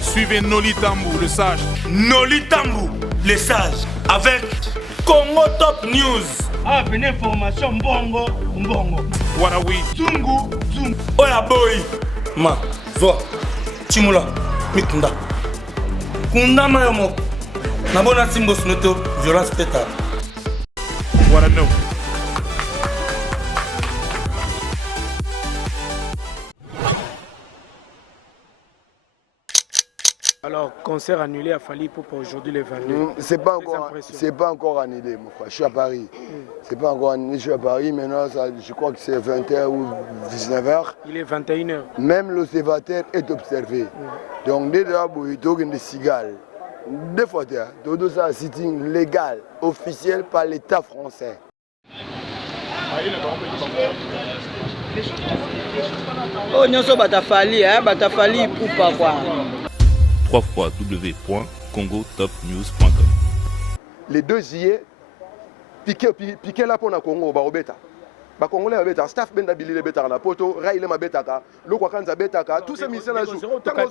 Suivez Noli Tambou, le sage. Noli Tambou, le sage, avec Congo Top News. Ah, une information bongo. Warawi. Zungu. Oya boy. Ma, zo. Chimula, mikunda. Kunda mayomo. Nabona simbo snoto, violence peta. Warano. Alors, concert annulé à Fally Ipupa aujourd'hui le 22. C'est pas encore annulé, mon frère. Je suis à Paris. C'est pas encore annulé, je suis à Paris. Maintenant, je crois que c'est 20h ou 19h. Il est 21h. Même l'observateur est observé. Donc, dès là, il y a des cigales. Deux fois, tout ça, sitting légal, officiel par l'État français. Oh, nous sommes Fally Ipupa quoi. www.congotopnews.com. Les 2 juillet, piqué là pour le Congo, Barobeta. Les Congolais ont staff ben d'habiller les bêtas la poto, rail les mabetaka, le Kwakanza betaka, tous ces missiles là jouent. Tant que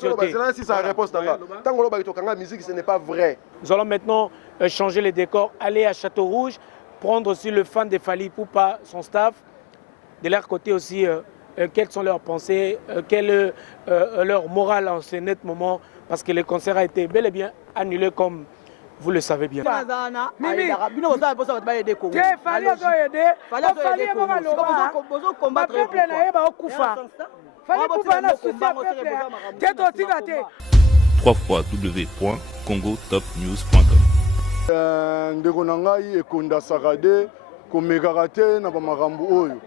si ça réponse tant que musique ce n'est pas vrai. Nous allons maintenant changer les décors, aller à Château Rouge, prendre aussi le fan de Fally Ipupa, son staff. De leur côté aussi, quelles sont leurs pensées, quelle est leur morale en ce net moment, parce que le concert a été bel et bien annulé comme vous le savez bien. www.congotopnews.com. Ndeko na ngai ekonda sakade komekaka te na bamakambo oyo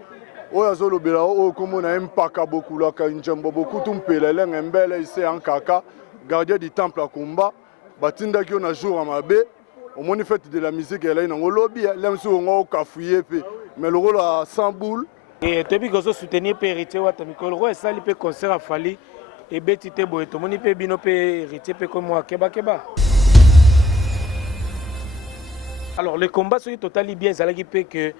oyo azolobela oyo komona mpaka bokulaka njembo bokutu mpelele ngembele ise yankaka gardien du temple à combat batindaki yo na jour ya mabe omoni fête de la musique elai nango lobi lemsi ongo okafuye pe mais lokolo a 100 boules et tobi kozo soutenir pe héritier wa tamikolo ro esali pe concert a Fally et beti te boye tomoni pe bino pe héritier pe comme moi keba. Alors le combat sur total bien zalaki pe que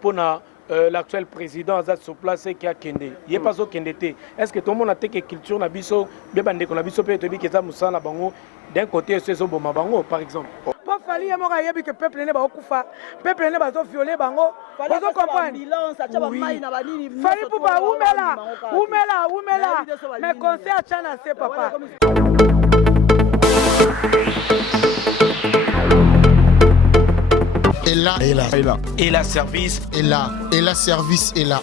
pour l'actuel président Azad sur place qui a Kende. Il est pas au Kende. Est-ce que tout le monde a été culture na biso bien bande qu'on a biso pe tobi que ça musana bango d'un côté c'est zo boma bango par exemple. Pour Fally mo ka yebi que peuple ne ba okufa, peuple ne ba zo violer bango. Vous comprenez? Fally Ipupa umela. Mais concert chana c'est papa. Et la service est là,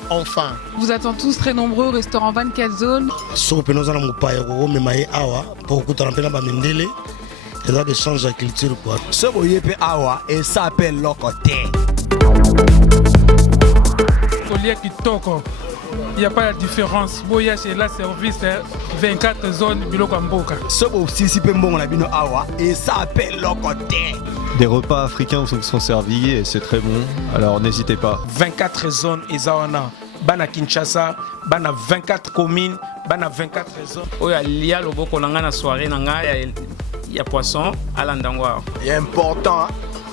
enfin. Vous attend tous très nombreux au restaurant 24 zones. Il y a des changes de culture quoi. Ce boyepe awa et ça appelle locoté. Il n'y a pas de différence. Boya c'est la service 24 zones biloko mboka. Ce boyepe si pembon la bino awa et ça appelle locoté. Des repas africains sont servis et c'est très bon, alors n'hésitez pas. 24 zones Ezawana, Bana Kinshasa, Bana 24 communes, Bana 24 zones. Oya lia loboko nanga na soirée nanga ya poisson à l'andangwa. C'est important,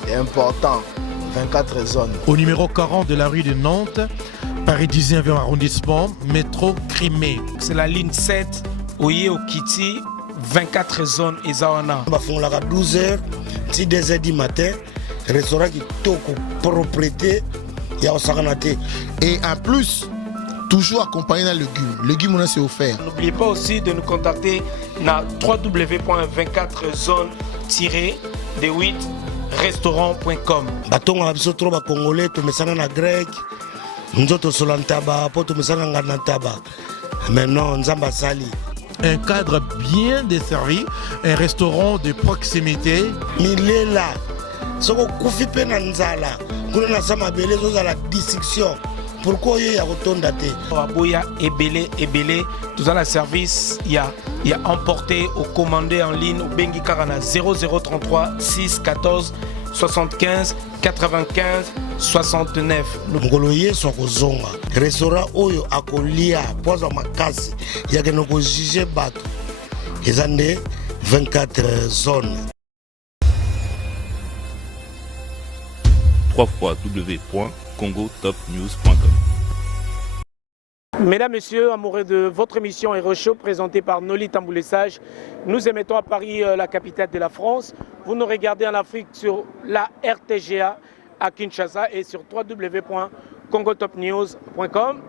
24 zones. Au numéro 40 de la rue de Nantes, Paris 19e arrondissement, métro Crimée. C'est la ligne 7, Oye Okiti, 24 zones Ezawana. On va à 12h. Si 2h du matin, restaurant qui toko propriété, il y a Osaganate. Et en plus, toujours accompagné d'un légume. Légume, on a c'est offert. N'oubliez pas aussi de nous contacter na www.24zone-de8restaurant.com. Batonga biso trop ba congolais to mesana na grec. Nzoto solantaba, poto mesana nganataba. Maintenant, nzamba sali. Un cadre bien desservi, un restaurant de proximité. Milela, soko kufi pe na nzala, kuna na sama bele zoza la dissection. Pourquoi il y a autant d'athées? Aboya ebele, tout ça la service, il y a emporté au commandé en ligne au Bengi Karana 0033 6 14 75 95 69. Ngoloye sokozonga restaurant oyo akolia poza makasi ya kenoko juger bato ezande 24 zones. www.congotopnews.com. Mesdames, Messieurs, amoureux de votre émission Hero Show présentée par Noli Tamboulé-Sage, nous émettons à Paris, la capitale de la France. Vous nous regardez en Afrique sur la RTGA à Kinshasa et sur www.congotopnews.com.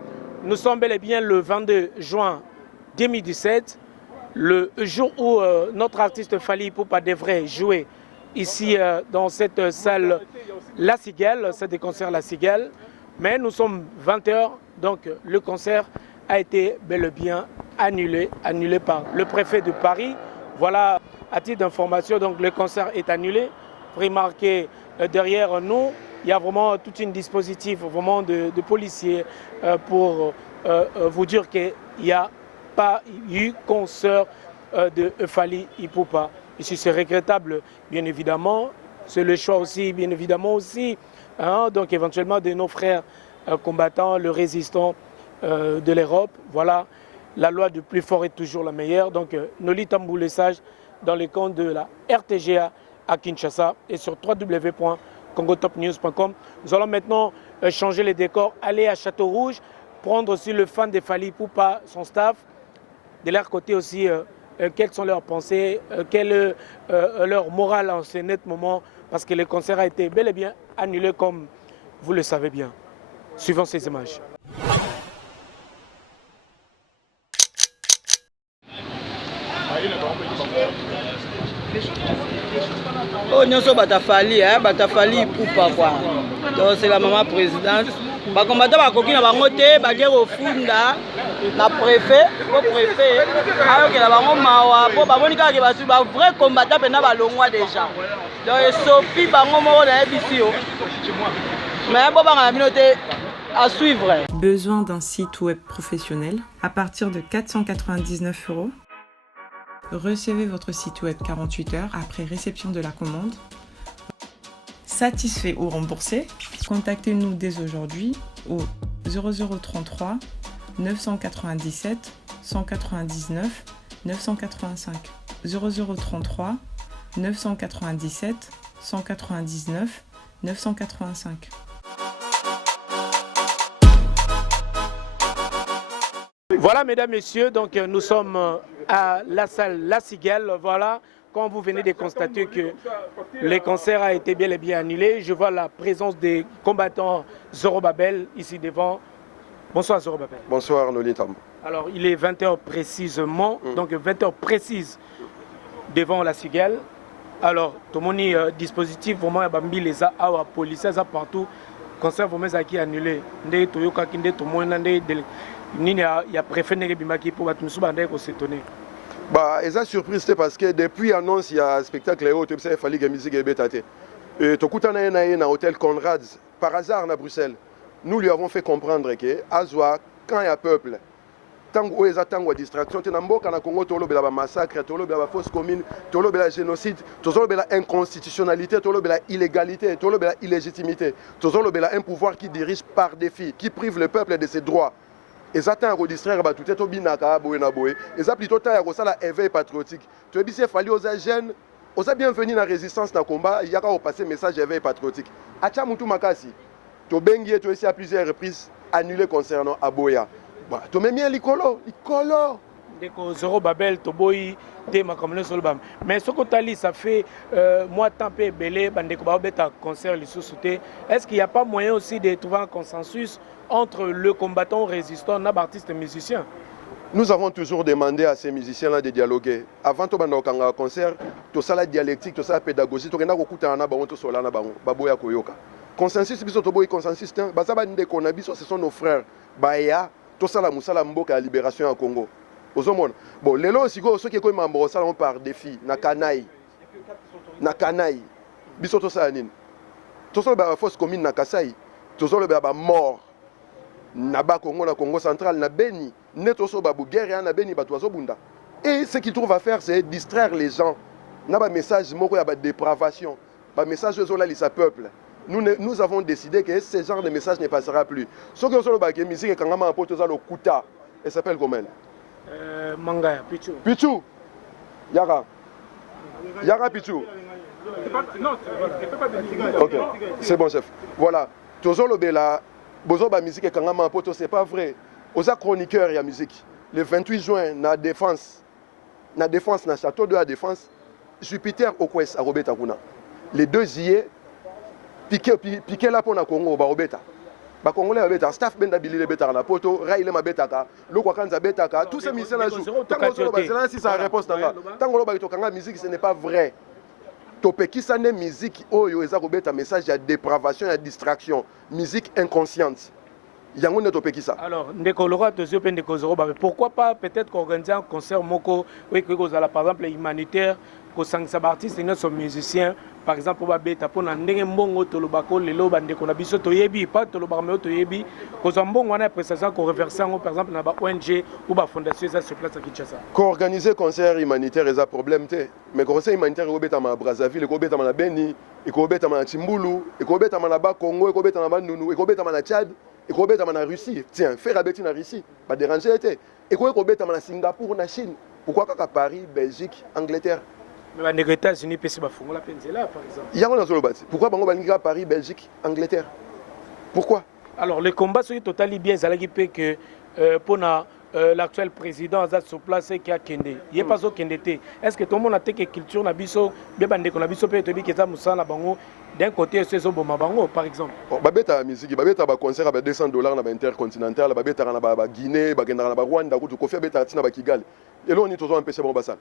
Nous sommes bel et bien le 22 juin 2017, le jour où notre artiste Fally Ipupa devrait jouer ici dans cette salle La Cigale, salle des concerts La Cigale. Mais nous sommes 20h, donc le concert a été bel et bien annulé par le préfet de Paris. Voilà, à titre d'information, donc le concert est annulé. Remarquez derrière nous, il y a vraiment tout un dispositif vraiment de policiers pour vous dire qu'il n'y a pas eu concert de Fally Ipupa. Ici, c'est regrettable, bien évidemment. C'est le choix aussi, bien évidemment aussi. Donc éventuellement de nos frères combattants, le résistant de l'Europe. Voilà, la loi du plus fort est toujours la meilleure. Donc Noli Tamboulé-Sage dans les comptes de la RTGA à Kinshasa et sur www.congotopnews.com. Nous allons maintenant changer les décors, aller à Château-Rouge, prendre aussi le fan de Fally Ipupa, son staff. De leur côté aussi, quelles sont leurs pensées, quel est leur morale en ce net moment, parce que le concert a été bel et bien annulé comme vous le savez bien. Suivons ces images. Oh nyonso batafali Ipupa quoi. Donc c'est la maman présidente. Bakombata bakoki na bango te baje kofunda na préfet, au préfet ayokela bango mawa po baboni kaka basu ba vrai combattant pena balongwa déjà. Donc esopi bango moko na yebisi yo. Mais bo banga bino te à suivre. Besoin d'un site web professionnel à partir de 499 €. Recevez votre site web 48 heures après réception de la commande. Satisfait ou remboursé, contactez-nous dès aujourd'hui au 0033 997 199 985 0033 997 199 985. Voilà, mesdames, messieurs, donc nous sommes à la salle La Cigale. Voilà, quand vous venez de constater que le concert a été bien et bien annulé, je vois la présence des combattants Zorobabel ici devant. Bonsoir Zorobabel. Bonsoir Noli Tambo. Alors, il est 20h précisément, donc 20h précise devant La Cigale. Alors, tout le monde dispositif, vraiment, il y a les policiers partout. Le concert vraiment qui annulé. Il y a préfet Bimaki pour s'étonner. Bah, et ça surprise parce que depuis l'annonce, il y a un spectacle où il fallait que la musique soit bétatée. Et tout le monde a hôtel Conrad, par hasard à Bruxelles. Nous lui avons fait comprendre que Azwa, quand il y a peuple, tant qu'il y a distraction, il y a Congo, il y a massacre, il y a fausse commune, il y a génocide, il y a inconstitutionnalité, il y a illégalité, il y a illégitimité, il y a un pouvoir qui dirige par défi, qui prive le peuple de ses droits. Et ça t'a redistraire tout est au binaka boenaboe et ça plutôt t'a ça éveil patriotique. Tu es bien fallu aux jeunes, aux bienvenus dans la résistance dans le combat, il y a qu'à passer message éveil patriotique. Acha mutu makasi. Tu bengi tu ici à plusieurs reprises annulé concernant Aboya. Bah, tu mets bien l'icolo. Deko Zorobabel Toboyi tema comme le solbam. Mais ce que tu as dit, ça fait moi tempé belé bandeko ba beta concert les sous-souté. Est-ce qu'il n'y a pas moyen aussi de trouver un consensus entre le combattant résistant et l'artiste musicien? Nous avons toujours demandé à ces musiciens-là de dialoguer. Avant de faire un concert, tout ça la dialectique, tout ça la pédagogie, tout ça la consensus, consensus, ce sont nos frères. Baya, tout ça la moussala mboka libération en Congo. Bon, les lois aussi, ceux qui ont par défi, na kanaï, bisoto ça anin. Tout ça la fausse commune na Kasai, tout ça la mort. Naba Congo, la Congo central, na Beni, netoso babu guerre na Beni batoazo bunda. Et ce qu'ils trouvent à faire, c'est distraire les gens. Na ba message moko ya ba dépravation, ba message aux là lisa peuple. Nous avons décidé que ce genre de message ne passera plus. Ce que nous avons musique et quand on a un le Kuta, elle s'appelle comment? Manga Pichu. Pichu. Yara Pichu. Ok, c'est bon chef. Voilà. Toujours le bela. Bozo ba musique et quand on a un c'est pas vrai. oza chroniqueur ya musique le 28 juin na défense na château de la défense Jupiter Okwes a robeta kuna les 2 juillet piqué là pour na Congo ba robeta ba congolais babeta staff benda bilile beta na poto raile mabetaka lokwa kanza betaka tous ces musiciens là jouent tango ba zela si ça réponse tanga tango lo ba kitokanga musique ce n'est pas vrai topekisa ne musique oyo eza robeta message ya dépravation ya distraction musique inconsciente. Alors, pourquoi pas peut-être qu'organiser un concert moko, oui, que vous allez par exemple humanitaire, que sang artistes et sont musiciens, par exemple pour babeta pour n'andenge mbongo tolobako lelo bande ko na biso toyebi pas tolobarme toyebi ko zambongo wana prestation ko reverser par exemple na ba ONG ou ba fondation ça sur place à Kinshasa. Ko organiser concert humanitaire est un problème té, mais concert humanitaire ko beta ma Brazzaville, ko beta na Beni, ko beta na Chimbulu, ko beta na ba Congo, ko beta na Bandunu, ko beta na Tchad. Et qu'on bête en Russie, tiens, faire abêter en Russie, pas déranger était. Et qu'on bête en Singapour, en Chine. Pourquoi qu'à Paris, Belgique, Angleterre? Mais les États-Unis, c'est pas fou, la peine c'est là, par exemple. Il y a un autre bâti. Pourquoi on va à Paris, Belgique, Angleterre? Pourquoi? Alors, le combat sur totalement bien, ça fait que pour l'actuel président Azad sur place qui a Kende. Il n'est pas au Kende. Est-ce que tout le monde a été culture na biso, bien bandé qu'on a biso peut être bien que ça moussa na bango. D'un côté, c'est au Bomabango, par exemple. Babeta musique, babeta ba concert à $200 na ba intercontinental, babeta na ba Guinée, ba na ba Rwanda, ko kofi babeta tina ba Kigali. Et là on est toujours empêché bon basa.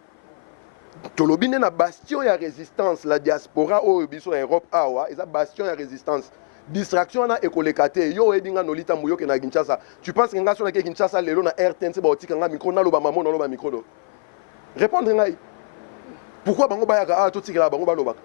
Tolobine na bastion ya résistance la diaspora au biso en Europe awa, eza bastion ya résistance. Distraction na ekolekate yo ebinga nolita muyo ke na Kinshasa. Tu penses que nga so na Kinshasa lelo na RTNC ba otika nga micro na loba mamo na loba micro do. Répondre ngai. Pourquoi bango ba ya to tikela bango ba loba?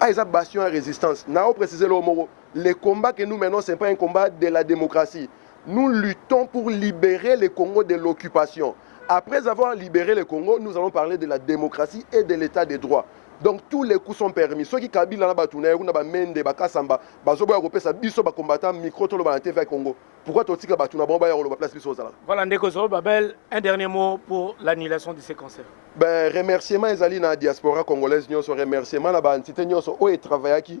Ah, ils ont bastion à résistance. Nous avons précisé le combat que nous menons, ce n'est pas un combat de la démocratie. Nous luttons pour libérer le Congo de l'occupation. Après avoir libéré le Congo, nous allons parler de la démocratie et de l'état de droit. Donc tous les coups sont permis. Ceux qui Kabila na batuna, na ba Mende, ba Kasamba, ba Zobo Europé, ça biso ba combattant micro to ba TV Congo. Pourquoi toi tika batuna ba ya ba place biso ça? Voilà Ndeko Zoro Babel, un dernier mot pour l'annulation de ces concerts. Ben remerciement ezali na diaspora congolaise nyonso remerciement na ba entité nyonso o travaillaki.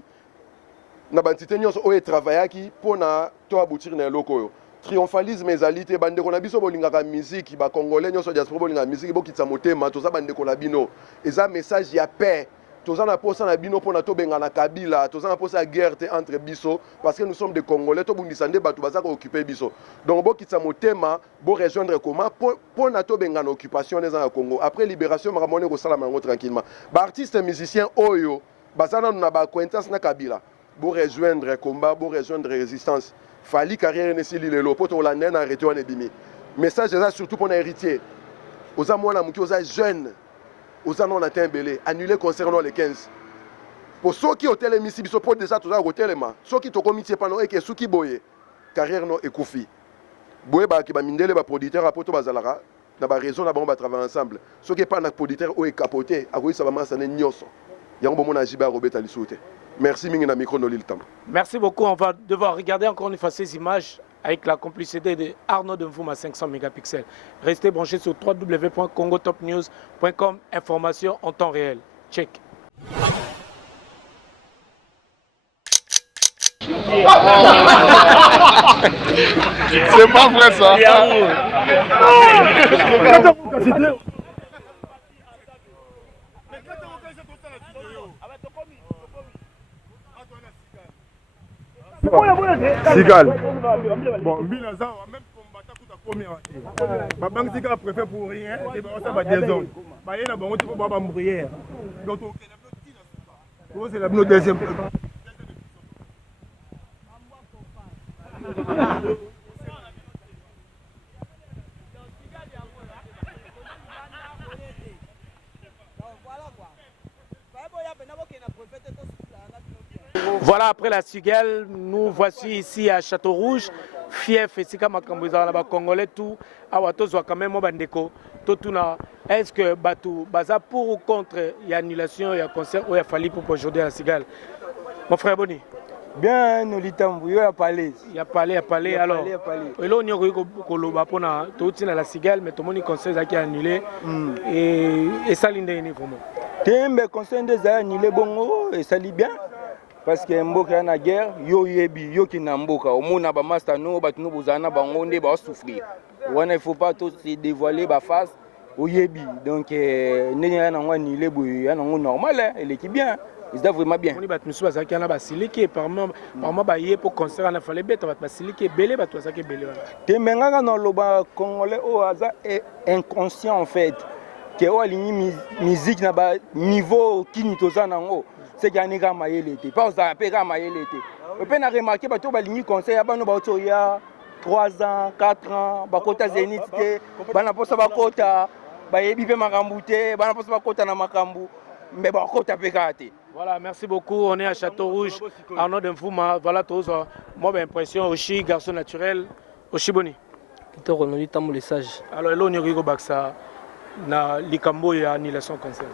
Na ba entité nyonso o travaillaki pona to aboutir na eloko yo. Triomphalisme ezali te bande ko na biso bolingaka musique ba congolais nyonso diaspora bolingaka musique bokitsa motema to za bande ko na bino. Eza message ya paix. Toza na posa na bino pona to benga na Kabila, toza na posa guerre entre biso parce que nous sommes des Congolais to bundisa nde batu bazaka occuper biso. Donc bokitsa motema bo rejoindre comment pona to benga na occupation les en Congo. Après libération maramone ko sala mango tranquillement. Ba artiste musicien oyo bazana na ba acquaintance na Kabila. Bo rejoindre combat, bo rejoindre résistance. Fali carrière nesili lelo poto la nena arrêté on ebimi. Message ça surtout pour na héritier. Oza mwana muki oza jeune. Oza non atteint belé annuler concernant les 15. Pour ceux qui hôtel emisi biso pour déjà toza hôtel ma. Ceux qui to comité pano et que ceux qui boye carrière no ekufi. Boye ba ki ba mindele ba producteur apoto bazalara na ba raison na ba on va travailler ensemble. Ceux qui pas na producteur o e capoté a ça va masane nyoso. Yango bomona jiba robeta lisouté. Merci Mingina Micro Nolil Tam. Merci beaucoup. On va devoir regarder encore une fois ces images avec la complicité de Arnaud de Mvoum à 500 mégapixels. Restez branchés sur www.congotopnews.com. Information en temps réel. Check. C'est pas vrai ça. Sigal. Bon, Bilaza, même combattant tout à combien. Babang Sigal préfère pour rien, et bien ça va des zones. Bah, il y a bon, tu peux pas mourir. Donc, c'est la deuxième. Voilà, après la Sugal, nous voici ici à Château-Rouge, fief et Sika Makambouza, là-bas, Congolais, tout, à Watozo, quand même, Mobandeko, tout, est-ce que Batou, Baza pour ou contre, il y a annulation, il y a concert, ou il y a fallu pour aujourd'hui à la Sugal? Mon frère Boni. Bien, nous l'itambou, il y a parlé. Il y a parlé, alors. Et là, on y a eu Koloba pour tout la Sugal, mais tout le monde concert qui a annulé. Et ça, l'indé, vraiment. Tembe, concert des annulé, bon, et ça lit bien. parce que mboka na guerre yo yebi yo ki na mboka omona ba master no ba tunu bozana bango nde ba souffrir wana il faut pas tout se dévoiler ba face au yebi donc ndenge na ngwa ni lebo ya na ngo normal elle est bien ils doivent vraiment bien on bat musu bazaki na basiliki par moment ba yé pour concert na fallait beta bat basiliki belé bat bazaki belé wana te menga na loba congolais o aza inconscient en fait que o aligni musique na ba niveau kini tozana ngo c'est qu'il y a un mayele été pas ça peut un mayele été on peut remarquer bato balingi conseil ya bano bato ya 3 ans 4 ans bakota zénith te bana posa bakota bayebi pe makambu te bana posa bakota na makambu mais bakota pe kate. Voilà, merci beaucoup. On est à Château Rouge, Arnaud Demfouma. Voilà, tous. Moi, j'ai l'impression aussi, garçon naturel, aussi boni. Alors, là, on est au Baksa, na Likambo et annulation concert.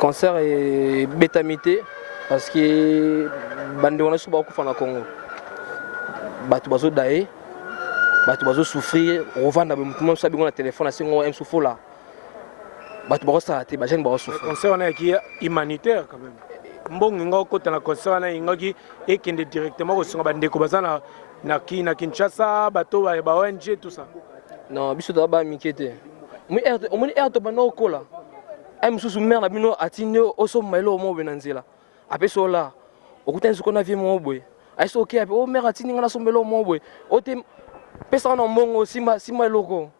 Concert est bétamité parce que bande on a souvent beaucoup en Congo. Batu bazo daé, batu bazo souffrir, on va na tout sabi on a téléphone assez on aime souffrir là. Batu bazo ça te bajene bazo souffrir. Concert on est qui humanitaire quand même. Mbongo ngo kota na concert na ingoki ekende directement ko singa bande ko bazana na Kinshasa, bato ba ONG tout ça. Non, biso da ba mikete. Omoni to bano kola. Ay mususu mère na bino atine oso mailo mo benanzela. Ape so la. Okuta nzuko na vie mo boy. Ay so okay ape o mère atine ngana so melo mo boy. O te pesa na mbongo sima loko.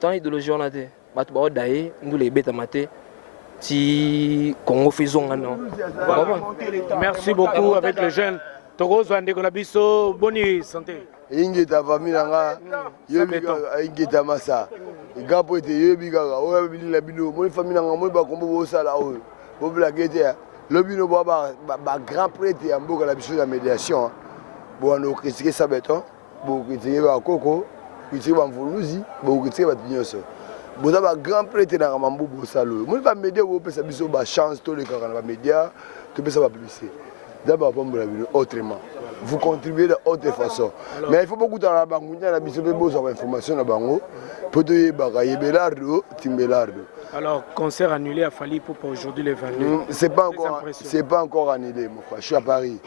Tant idéologie on a te. Bato ba daé ndule beta maté. Si Congo faisons non. Merci beaucoup avec les jeunes. Togo Zwande Konabiso, bonne santé. Ingeta famille nga yebika ingeta masa. Igapo ete yebika o bili la bino mo famille nga mo ba kombo bo sala o. Bo blaguete le bino ba grand prêtre ya mboka la biso ya médiation. Bo no critiquer ça béton, bo critiquer ba koko, critiquer ba mvuluzi, bo critiquer ba tinyoso. Bo ba grand prêtre na mambo bo sala. Mo ba média o pesa biso ba chance to le kaka na ba média, to pesa ba publicité. D'abord, autrement. Vous contribuez d'autre façon. Mais il faut beaucoup de la banque, il y a besoin d'informations à Bango. Alors, concert annulé à Fali pour aujourd'hui les 22. C'est pas encore annulé, mon frère. Je suis à Paris.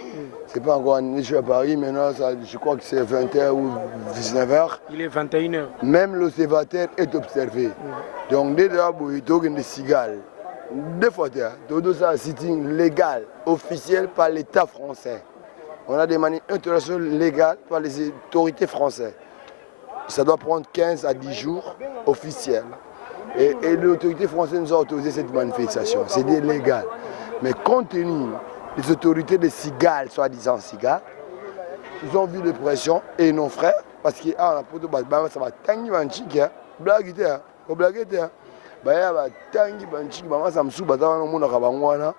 C'est pas encore annulé, je suis à Paris. Maintenant, je crois que c'est 20h ou 19h. Il est 21h. Même l'observateur est observé. Donc, dès là, il y a des cigales. Deux fois, tout ça un sitting légal, officiel par l'État français. On a des manières internationales légales par les autorités françaises. Ça doit prendre 15 à 10 jours officiels. Et l'autorité française nous a autorisé cette manifestation. C'est illégal. Mais compte tenu des autorités de Cigales, soi-disant Cigales, ils ont vu les pressions et nos frères, parce que ça va tanguer un chic, blaguer, baya batangi banchiki bama samsu batawa no mona kabangwana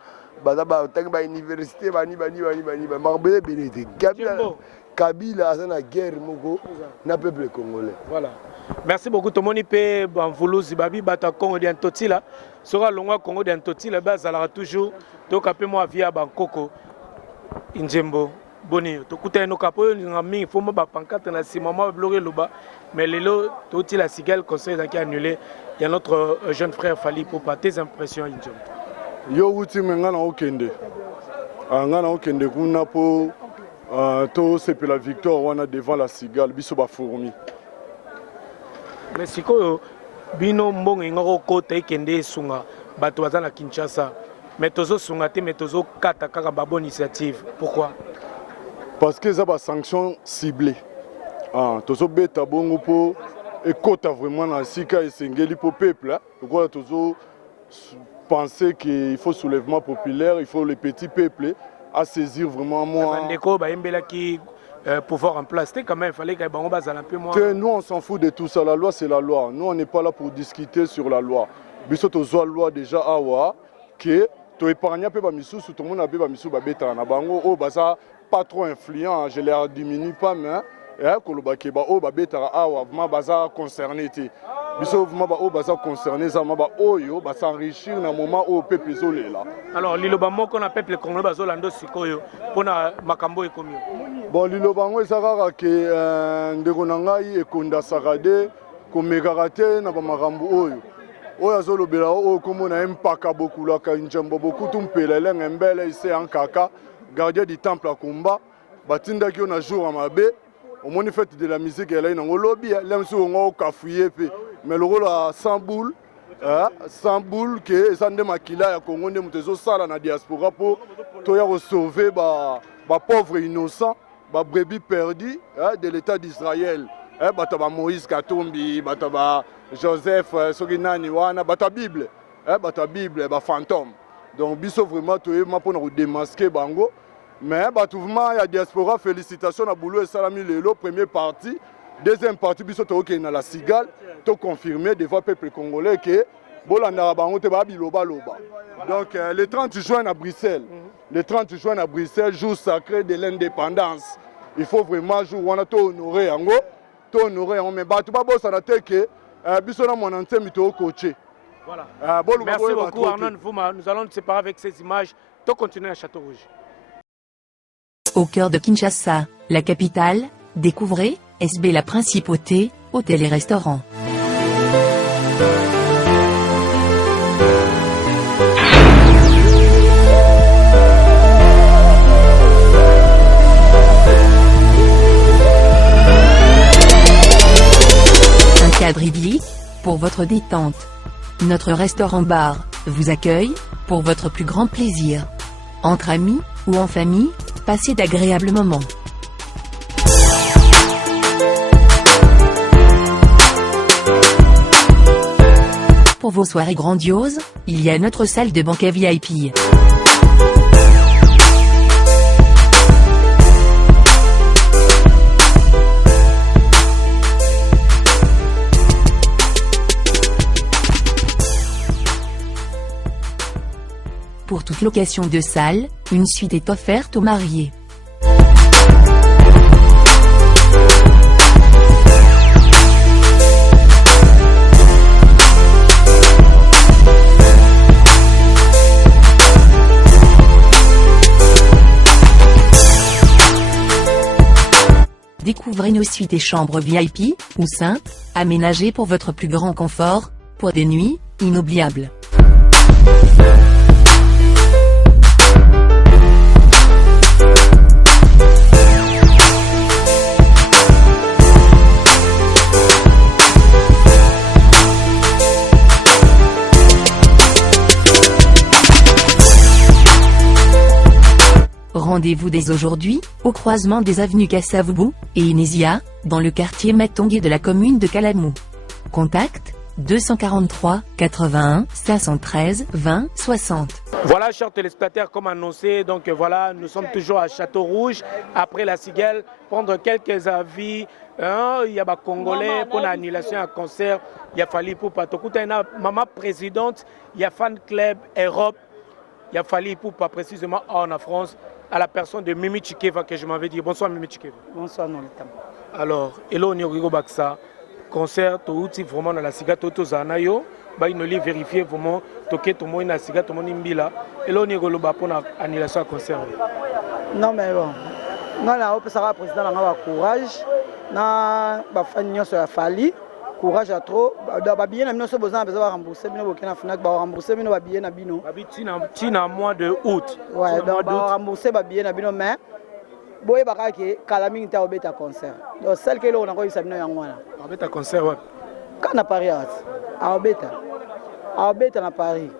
bataba tangi ba université bani mabele belete Kabila azana guerre moko na peuple congolais. Voilà. Merci beaucoup tomoni pe banvuluzi babi bata Congo de Antotila sera longwa Congo de Antotila bazala toujours to kapé moi via Bangkoko Njembo boni to kuta no kapo ngami fo ba pancarte na si maman bloqué loba mais lelo to ti la Cigale conseil qui annulé. Il y a notre jeune frère Fali Poupa. Tes impressions, Indjom? Yo wuti mengana okende. Ngana okende kuna po to sepe la victoire wana devant la Cigale biso ba fourmi. Mais siko bino mbongo ngoko kota ikende sunga bato bazana Kinshasa. Mais tozo sunga te mais tozo kata kaka ba bonne initiative. Pourquoi? Parce que ça ba sanction ciblée. Tozo beta bongo po et quand vraiment dans Sika et Sengeli pour le peuple, on toujours penser qu'il faut soulèvement populaire, il faut les petits peuples à saisir vraiment moi. Pouvoir en place, quand même, il fallait qu'il y ait un peu moins. Nous on s'en fout de tout ça, la loi c'est la loi. Nous on n'est pas là pour discuter sur la loi. Mais surtout la loi déjà awa que tu épargnes peu bamisou, tout le monde a peu bamisou babeta na bango oh baza pas trop influent, je les diminue pas mais kolobaki ba o babetara awa vraiment baza concerné te biso vraiment ba o baza concerné za ba oyo ba s'enrichir na moment au peuple zolela. Alors liloba moko na peuple congolais bazolando sikoyo pona makambo ekomi. Bon liloba ngo ezaka ke ndeko na ngai ekonda sakade ko megara te na ba makambo oyo oyo azolobela oyo komona ye mpaka bokulaka njembo bokutu mpelele ngembele ise en kaka gardien du temple akumba batindaki yo na jour ya mabe omoni fete de la musique elai nango lobi lemsu ongo okafuye pe mais lokola sans boule ke eza nde makila ya Congo nde moto ezosala na diaspora mpo toya kosauve bapauvre innocent babrebis perdu de l'état d'Israël bato ba Moïse Katumbi bato ba Joseph soki nani wana bato ya Bible bafantôme donc biso vraiment toyema mpona kodémasquer bango mais bato vraiment ya diaspora félicitation na boulot esalami lelo première partie deuxième partie biso tokokende na la cigale toconfirmer devant peuple congolais que bolandaka bango te babilobaloba donc le 30 juin à Bruxelles le 30 juin à Bruxelles jour sacré de l'indépendance il faut vraiment jour wana honorer yango mais bato babosana te ke biso na mwana ntemi tokoche. Voilà. Merci beaucoup Arnaud Nvouma. Nous allons nous séparer avec ces images. To continuer à Château Rouge. Au cœur de Kinshasa, la capitale, découvrez SB la Principauté, hôtel et restaurant. Un cadre idyllique pour votre détente. Notre restaurant-bar vous accueille pour votre plus grand plaisir. Entre amis ou en famille, passez d'agréables moments. Pour vos soirées grandioses, il y a notre salle de banquet VIP. Pour toute location de salle, une suite est offerte aux mariés. Découvrez nos suites et chambres VIP, ou simples, aménagées pour votre plus grand confort, pour des nuits inoubliables. Rendez-vous dès aujourd'hui, au croisement des avenues Kassavubu et Inésia, dans le quartier Matongé de la commune de Kalamou. Contact 243 81 513 20 60. Voilà, chers téléspectateurs, comme annoncé, donc voilà, nous sommes toujours à Château Rouge, après la cigale, prendre quelques avis. Il y a des Congolais pour l'annulation à concert, il y a fallu pour Patokuta, il y a maman présidente, il y a fan club Europe, il y a fallu pour pas précisément en France, à la personne de Mimi Chikeva que je m'avais dit. Bonsoir Mimi Chikeva. Bonsoir Nolitam. Alors, Elo Nyorigo Baksa, concert, tout vraiment dans la cigale, tout Zanayo, bah il nous l'a vérifié vraiment, toqué tout le monde na cigale, tout le monde imbila. Elo Nyorigo Baksa pour l'annulation à concert. Non mais bon, non là, on peut savoir président a courage, na ba famille sur la Fali. Courage à trop. Ba bien na bino so besoin besoin rembourser bino bokena Fnac ba rembourser bino ba bien na bino. Ba tina mois de août. Ouais, donc ba rembourser ba bien na bino mais boye baka ke Kalaming ta obeta concert. Donc celle que on a ko isa bino yango wana. Obeta concert ouais. Quand à Paris à obeta na Paris.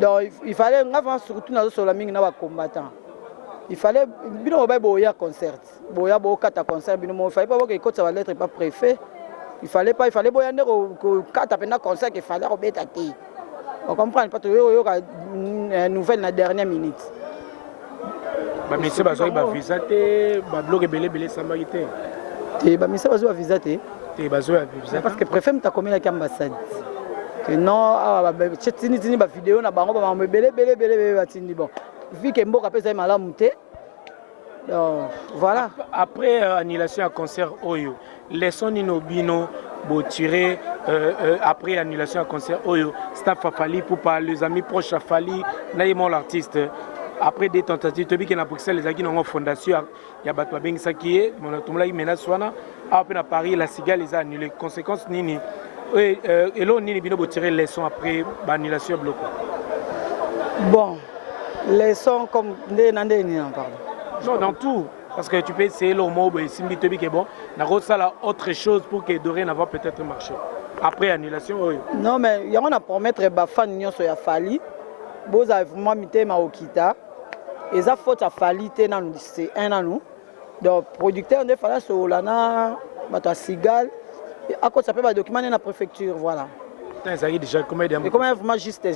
Donc il fallait avant surtout na so la mingi na ba combattant. Il fallait bino ba boya concert. Boya bo kata concert bino mo fallait pas que côté sa lettre pas préfet. Il fallait boyander au quatre pendant concert qu'il fallait remettre à terre. On comprend pas tout une nouvelle la dernière minute. Bah mais c'est pas ça, bah visaté, bah bloqué belé sambaïté. Bah mais c'est pas ça visaté. Bah ça visaté. Parce que préfet m'ta commis avec ambassade. Que non, tini ba vidéo na bango ba belé batini bon. Vu que mboka pesa malamu te. Donc, voilà. Après annulation à concert Oyo, laissons Ninobino tirer après annulation à concert Oyo, staff a fallu pour pas les amis proches a fallu, naïmon l'artiste. Après des tentatives, tu vois qu'il y a Bruxelles, les amis ont une fondation, il y a Batouabeng Sakié, mon atumla menace soana, après à Paris, la cigale les a annulé. Conséquence nini, Oui, et là, on a tiré les leçons après l'annulation bloquée. Bon, les leçons comme non, dans tout. Parce que tu peux essayer le mot, et Simbi Tobi qui est bon. On a autre chose pour que dorénavant peut-être marché. Après annulation, oui. Non, mais il y a un promettre que fan union soit Fali. Vous avez vraiment mis ma okita. Et ça faut à Fali, c'est un an nous. Donc, producteur de Fala Solana, Bata Sigal. À quoi ça peut documenter dans la préfecture, voilà. Ça y est déjà, comment il comment vraiment juste.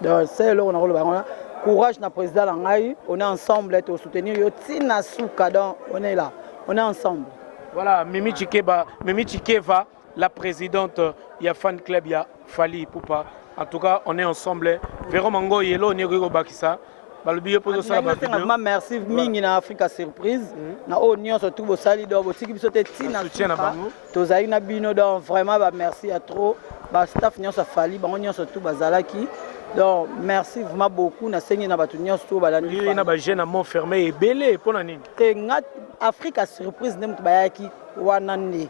Donc, c'est là où on a courage na président Langaï, on est ensemble pour soutenir Yotina Souka, donc on est là, on est ensemble. Voilà, Mimi Chikeva, la présidente, il y a fan club, il y a Fali Poupa. En tout cas, on est ensemble. Véro Mango, Yelo, on est Rigo Bakissa. Merci mingi na Africa surprise na union surtout bo sali do bo tiki biso te tina to zai na bino donc vraiment ba merci à trop ba staff nyonso a Fali ba union surtout bazalaki donc merci vraiment beaucoup na sengi na batu nyonso ba landi na ba jeune à Montfermé et belé pona nini te ngat Africa surprise nem to bayaki wana ni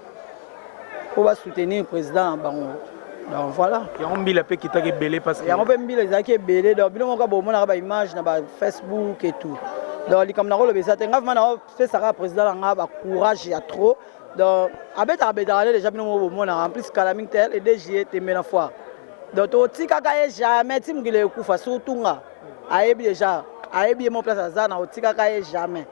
pour ba soutenir le président bango. Donc voilà. Il y a un mille qui t'a belé parce que. Il y a un mille qui est belé. Donc bien on a bon on a image na Facebook et tout. Donc il comme na rôle ça t'engage maintenant fait ça président na ba courage ya trop. Donc abeta déjà bien on a en plus Calaming tel et DG te mena fois. Donc to tika ka jamais tim ngile kufa surtout nga. Ayebi déjà ayebi mon place à na tika ka jamais.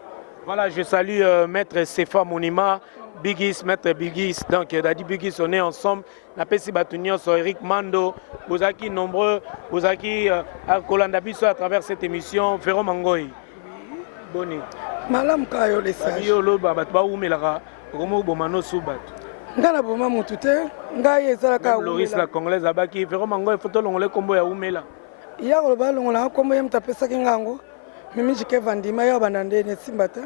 Voilà, je salue maître Sefa Monima. Bigis, maître Bigis, donc il a dit Bigis, on est ensemble. La PC Batunion sur Eric Mando, vous avez nombreux, vous avez à Kolandabiso à travers cette émission, Véro Mangoy. Boni. Malam Kayo les sages. Yo lo babatba ou melara, Romo Bomano Soubat. Ngana boma mutute, ngaye zalaka ou. Loris la congolaise abaki, Véro Mangoy photo longole kombo ya umela. Ya roba longola kombo ya mtapesa kingango. Mimi Chikeva ndima ya bandande ne simbata.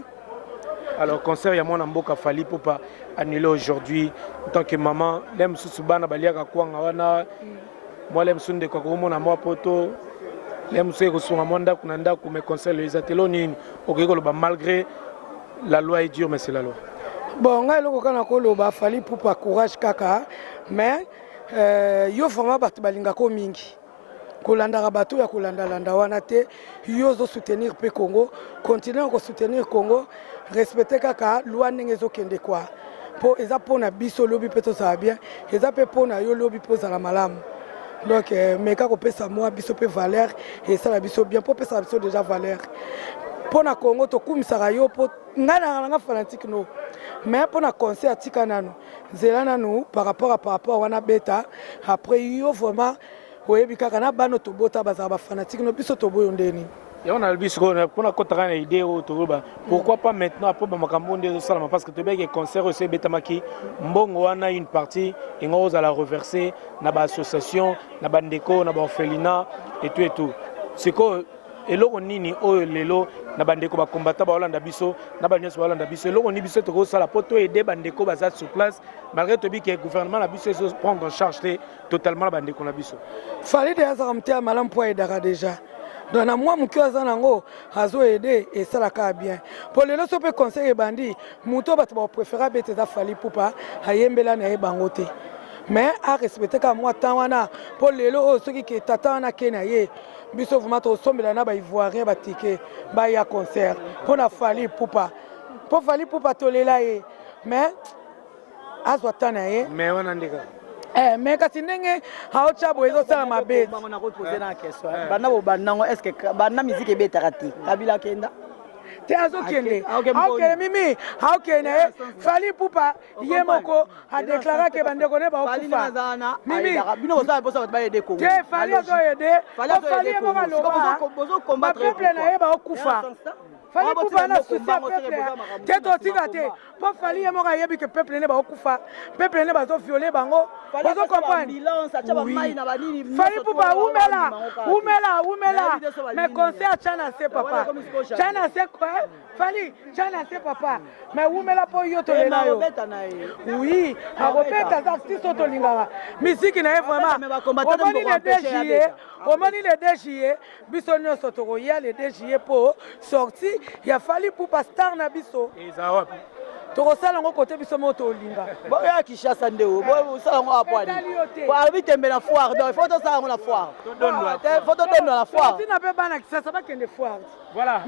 Alors, concert, il y a mon amboka Fali pour pas annuler aujourd'hui. En tant que maman, l'aime sous Subana Baliaka Kwangawana, moi l'aime sous de Kokomo na moi poto, l'aime sous Rosuramanda Kunanda, comme concert les atelonines, au Gégoloba, malgré la loi est dure, mais c'est la loi. Bon, on a le Koloba Fali pour pas courage kaka, mais yo vraiment Batubalinga Komingi. Kolanda Rabato ya Kolanda Landa Wanate, yo zo soutenir pe Congo, continuer à soutenir Congo. Respecter kaka loi n'engezo kende quoi pour eza pona biso lobby peto ça bien eza pe pona yo lobby poza la malamu donc mais kako pesa moi biso pe valeur et ça la biso bien pour pesa biso déjà valeur pona Congo to kumisaka yo po ngana nga fanatique no mais pona concert tika nanu zela nanu par rapport wana beta après yo vraiment oyebi kaka na bano to bota baza ba fanatique no biso to boyo ndeni. On a le bis pour la idée pourquoi pas maintenant après Makambondi Salama parce que tu veux que concert aussi Betamaki Mbongo on a une partie et on va la reverser dans l'association dans bandeko dans orphelinat et tout c'est que et là on nini oh lelo na bandeko ba combattant ba Hollande biso na ba nyonso Hollande biso là on ni biso to sala poto aider bandeko baza sur place malgré to bi que gouvernement la biso prendre en charge totalement la bandeko na biso fallait déjà ramter malam pour aider déjà. Donc moi mon cœur zanango azo aider et ça la ka bien pour les autres peut conseiller bandi muto bat ba préférer bete za Fali Poupa ayembela na bangote mais à respecter ka moi tant wana pour les autres ceux qui tata na kena ye biso vraiment to sombela na ba ivoirien ba ticket ba ya concert pour na Fali Poupa pour Fali Poupa tolela ye mais azo tana ye mais on andika mais kasi ndenge haocha boyezo sala mabe on a reposé la question bana bo banango est-ce que bana musique ebetaka te kabila kenda te azokende okende mimi aokende Fali Poupa ye moko a déclaré que bandeko ne ba okufa mimi bino bozala bosa ba aider Congo te Fali azo aider Fali mo ba loba bozo combattre peuple na ye ba okufa Fali Poupa na souci peuple te to tika te po Fali mo ka yebi que peuple ne ba okufa peuple ne ba zo violer bango bozo comprendre Fali Poupa umela mais concert chana c'est papa chana c'est quoi Fali chana c'est papa mais umela po yo to lela yo oui arobeta za stiso to lingara musique na vraiment omoni le 2 juillet biso nyonso tokoya le 2 juillet po sorti ya Fali Poupa star na biso tokosala yango kote biso moko tolinga boya Kinshasa ndeo bosala yango apwani babi tembe na foire donc il faut tosala yango na foire faut todondwa na foire tina mpe bana Kinshasa bakende foire. Voilà,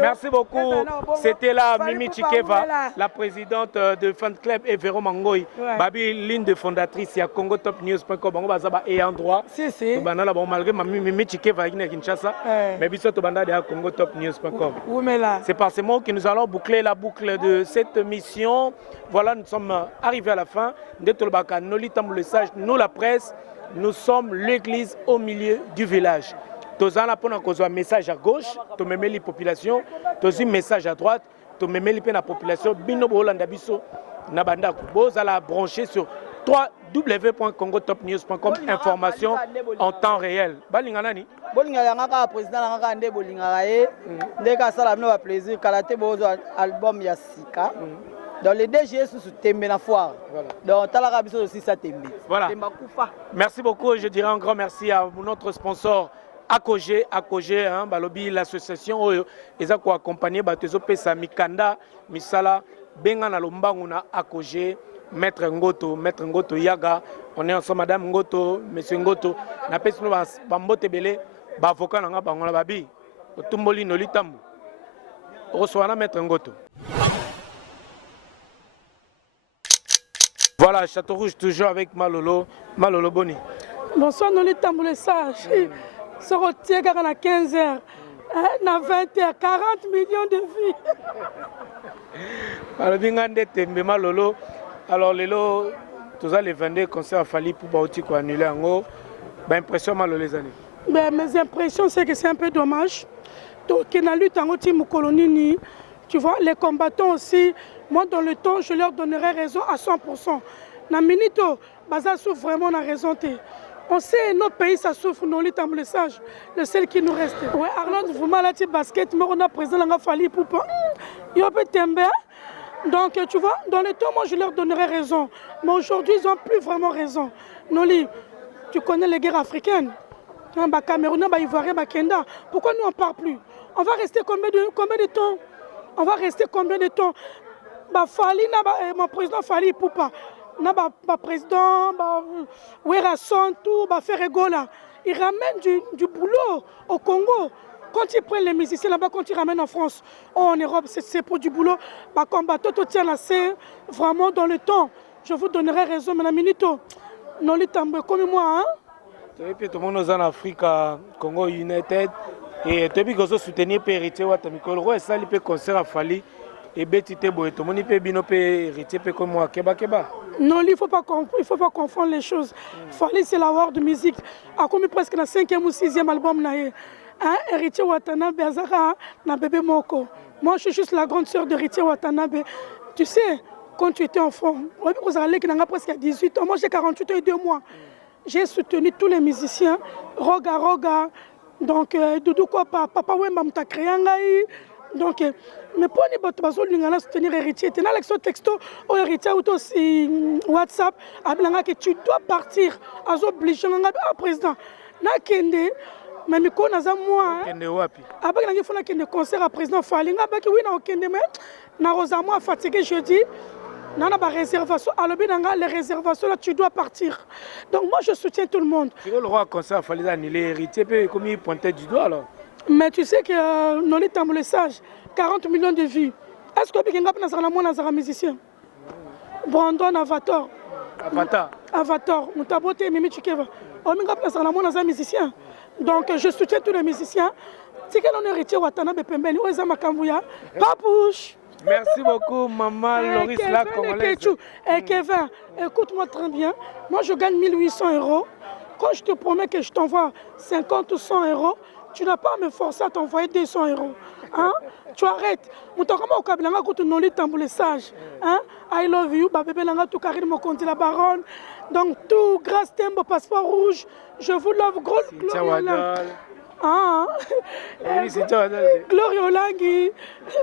merci beaucoup. C'était là Mimi Chikeva, la présidente de Fan Club et Véro Mangoy. Babi, l'une des fondatrices, il y a Congo Top News.com, on va savoir et endroit. Si. Malgré Mimi Chikeva qui est à Kinshasa, mais biso to banda de Congo Top News.com. C'est par ces mots que nous allons boucler la boucle de cette mission. Voilà, nous sommes arrivés à la fin. Nous la presse, nous sommes l'église au milieu du village. Tozana pona kozwa message à gauche, to meme li population, tozi message à droite, to meme li pe na population bino bolanda biso na banda ko bozala brancher sur www.congotopnews.com information en temps réel. Balinga nani? Bolinga ngaka président ngaka nde bolinga ye, ndeka sala no ba plaisir kalate bozo album ya sika. Dans les DGS sous tembe na foire. Donc talaka biso aussi ça tembe. Voilà. Merci beaucoup, je dirais un grand merci à notre sponsor Akoje, hein, balobi l'association ils ont accompagné batezo pesa mikanda misala benga na lombangu na Akoje, maître Ngoto Yaga, on est ensemble madame Ngoto, monsieur Ngoto, na pesi no bambote belé ba avocat nga bango na babi otumboli no litambu reçoit maître Ngoto. Voilà, Château Rouge toujours avec Malolo Boni. Bonsoir Noli Tamboulé Sage. Se retient car on a 15 heures, on a 20 heures, 40 millions de vies. Alors, Bingande Tembe Malolo, alors tous les 22 concerts à Fali pour Bauti quoi annuler en haut. Impression Malolo les années. Mes impressions c'est que c'est un peu dommage. Donc on a lutté en team colonie, tu vois, les combattants aussi. Moi dans le temps je leur donnerai raison à 100%. Na minito, Baza souffre vraiment la raison. On sait notre pays ça souffre non les tamboulessages, le seul qui nous reste. Ouais, Arnold vous malati basket, mais on a président la Fali pour pas. Il peut tomber. Donc tu vois, dans le temps moi je leur donnerai raison, mais aujourd'hui ils n'ont plus vraiment raison. Noli, tu connais les guerres africaines, Cameroun, Ivoirien, Kenda. Pourquoi nous on parle plus? On va rester combien de temps? On va rester combien de temps? Fali, mon président Fali Poupa. Le président Werasson, tout, Ferregola, il ramène du boulot au Congo. Quand ils prennent les musiciens là-bas, quand ils ramènent en France, en Europe, c'est pour du boulot. Combattre, tout tient assez vraiment dans le temps. Je vous donnerai raison, mais la minute, non, les tambours comme moi. Tout le monde est en Afrique, Congo United, et tu peux soutenir Héritier Watamikol, et ça, il peut concert à Fali. Et Betite Boy, tout le monde peut bien hériter comme moi, Keba. Non, il ne faut pas confondre les choses. Fali, c'est la war de musique. A commis presque le 5e ou 6e album. Héritier Watanabe, Azara, na bébé Moko. Moi, je suis juste la grande sœur d'Héritier Watanabe. Tu sais, quand tu étais enfant, vous allez presque à 18 ans. Moi, j'ai 48 ans et 2 mois. J'ai soutenu tous les musiciens. Roga. Donc, Doudou Kopa, Papa Wemba Mtakriangaï. Donc, mais pour les bateaux, nous allons soutenir Héritier. Tu as l'accès au texto, au Héritier, ou aussi WhatsApp, que tu dois partir. À obligé, président. Nakende, mais Miko naza moi. Kende wapi. Après, il faut qu'il y ait concert à président Fali. Oui, Nakende, mais na Rosamoi fatigué jeudi. Nana ba réservation. Alors, les réservations là, tu dois partir. Donc, moi, je soutiens tout le monde. Si le roi concert Fali annulé, Héritier, comme il pointait du doigt alors. Mais tu sais que Noli Tamboulé Sage, 40 millions de vues. Est-ce que tu as un musicien? Brandon Avatar. Mutabote Mimi Chikeva. On a un musicien. Donc je soutiens tous les musiciens. Si on est héritier Watanabe Pembeni, Ozama Kambuya, Papouche. Merci beaucoup, maman Loris la Congolaise. Et Kevin, écoute-moi très bien. Moi je gagne 1800 €. Quand je te promets que je t'envoie 50 ou 100 €, tu n'as pas à me forcer à t'envoyer 200 €. Hein? Tu arrêtes. I love you. La baronne. Donc tout, grâce Tembo, passeport rouge. Je vous love, gros Gloria Olangui,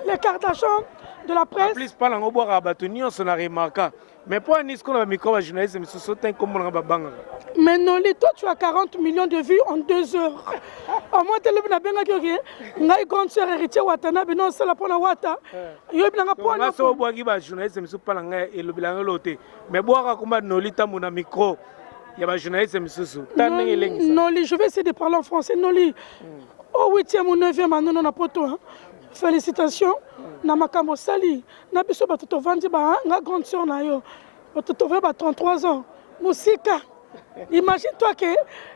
les Kardashian de la presse. En plus, pas l'ango boire à Batuni, on s'en a remarqué. Mais pour Anis, qu'on a un micro, un journaliste, mais ce soutien comme on a bang. Mais Noli, toi, tu as 40 millions de vues en 2 heures. À moi, tu as bien dit que tu as grande sœur héritière Watanabe, non, c'est la pour la Wata. Il y a bien un point. Je suis un journaliste, mais je suis pas là, et le bilan est l'autre. Mais boire comme Noli, tu as mon micro. Il y a un journaliste, mais je suis Noli, je vais essayer de parler en français. Noli, au 8e ou 9e, on a pas toi. Félicitations. Na makambo sali. Na biso ba toto vandi ba nga grande sœur na yo. Ba toto va 33 ans. Musika. Imagine-toi que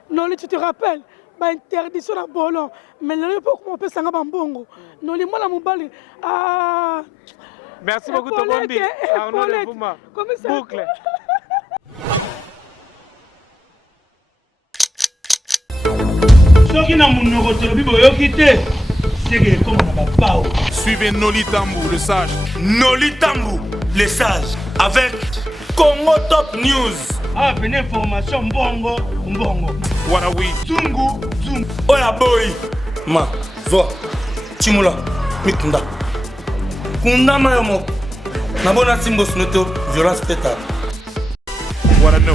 Noli, tu te rappelles, bah interdiction à Bolon, mais le pas comment on peut s'en bambongo. Noli moi la mobali. Ah. Merci beaucoup Tobombi. Arnaud de Bouma. Boucle. Soki na munoko tolobi boyoki te. C'est comme on a pas. Suivez Noli Tambou, le sage. Noli Tambou, le sage. Avec Congo Top News. Ah, une information bongo. Voilà oui. Zungu. Oya boy. Ma, zo. Chimula, mikunda. Kunda mayomo. Nabona simbo snoto, violence pétard. Voilà, no.